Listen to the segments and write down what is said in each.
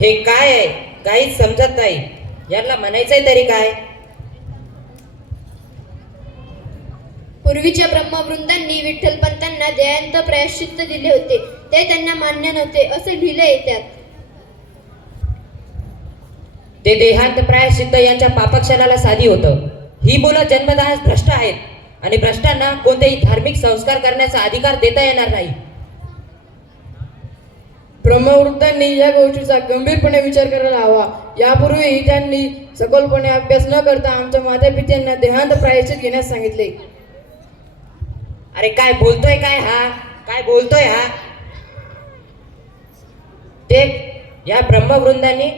हे काय आहे? काहीच समजत नाही. यांना म्हणायचंय तरी काय? पूर्वीच्या ब्रह्मवृंदांनी विठ्ठलपंतांना दयांत प्रायश्चित्त दिले होते. ते त्यांना मान्य नव्हते असे लिहिले त्यात. ते देहांत प्रायश्चित्त यांच्या पापक्षणाला साधी होतं. ही मुलं जन्मतः भ्रष्ट आहेत. आणि भ्रष्टांना कोणतेही धार्मिक संस्कार करण्याचा अधिकार देता येणार नाही. ब्रह्मवृत्तांनी या गोष्टीचा गंभीरपणे विचार करायला हवा. यापूर्वी त्यांनी सखोलपणे अभ्यास न करता आमच्या माता पित्यांना देहांत प्रायश्चित घेण्यास सांगितले. अरे काय बोलतोय काय हा? काय बोलतोय हा? ते या ब्रह्मवृंदांनी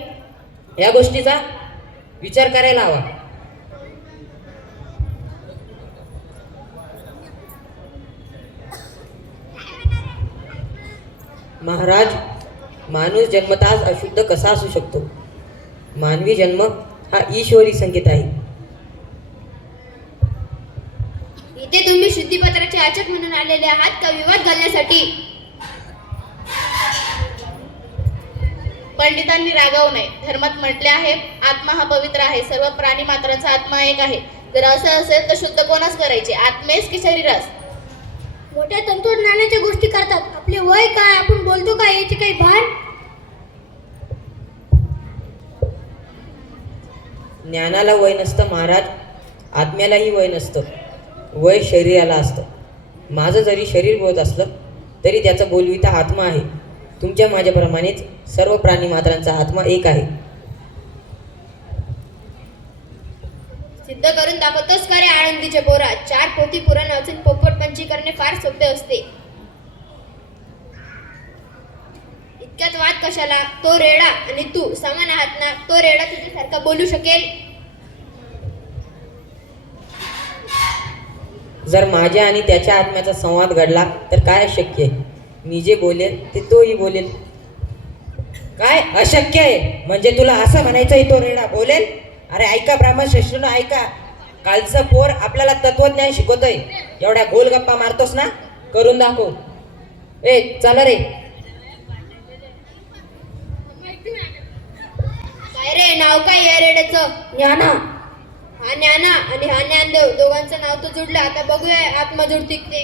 या गोष्टीचा विचार करायला हवा. महाराज माणूस जन्मताच अशुद्ध कसा असू शकतो? मानवी जन्म हा ईश्वरी संकेत आहे. इथे तुम्ही शुद्धीपत्राचे आचक म्हणून आलेले आहात का विवाद घालण्यासाठी? पंडितांनी रागावू नये. धर्मात म्हटले आहे आत्मा हा पवित्र आहे. सर्व प्राणी मात्रांचा आत्मा एक आहे. जर असं असेल तर शुद्ध कोणास करायचे? आत्मेस की शरीरास? मोठ्या तंत्रज्ञानाच्या गोष्टी करतात. आपले वय काय आपण बोलतो काय याचे काही भान? ज्ञानाला वय नसतं महाराज आत्म्यालाही वय नसतं. वय शरीराला असतं. माझं जरी शरीर बोलत असलं तरी त्याचा बोलविता आत्मा आहे. तुमच्या माझ्याप्रमाणेच सर्व प्राणी मात्रांचा आत्मा एक आहे. सिद्ध करून दाखवतोस का रे आळंदीचे पोरा? चार पोथी पुराण वाचून पोपट पंची करणे फार सोपे असते. इतक्यात वाद कशाला? तो रेडा आणि तू समान आहात ना? तो रेडा तुझ्यासारखा बोलू शकेल? जर माझ्या आणि त्याच्या आत्म्याचा संवाद घडला तर काय शक्य आहे? मी जे बोलेल ते तोही बोलेल. काय अशक्य आहे? म्हणजे तुला असं म्हणायचं तो रेडा बोलेल अरे ऐका ब्राह्मण श्रेष्ठनो ऐका. कालचं पोर आपल्याला तत्वज्ञान शिकवतंय. एवढ्या गोल गप्पा मारतोस ना? करून दाखव. ए चला रे. काय रे नाव काय या रेड्याचं? ज्ञाना हा ज्ञाना आणि हा ज्ञानदेव दोघांचं नाव तर जुडलं. आता बघूया आत्मा जुडतील ते.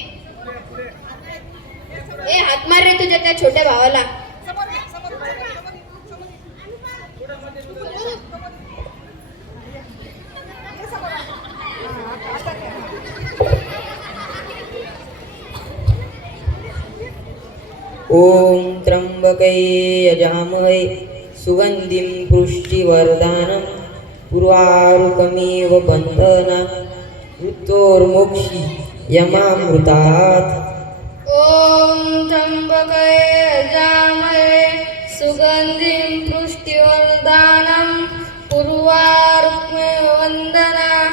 ए हात मार रे तुझ्या त्या छोट्या भावाला. ॐ त्र्यंबकै यजामहे सुगन्धिं पुष्टिवर्धानं पुर्वारुकमेव बन्धना मृत्योर्मोक्षि यमामृतात्। ओम त्र्यंबकय जामये सुगंधिं पुष्टिवर्धानं पूर्वारुक्मे वंदना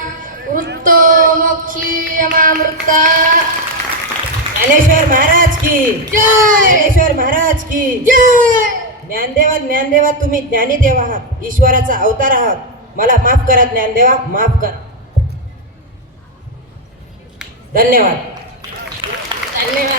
वृत्तो मोक्षीयमामृता ज्ञानेश्वर महाराज की। जय! ज्ञानेश्वर महाराज की। जय! ज्ञानदेवा ज्ञानदेवा तुम्ही ज्ञानीदेव आहात ईश्वराचा अवतार आहात। मला माफ करा ज्ञानदेवा माफ करा. धन्यवाद. धन्यवाद.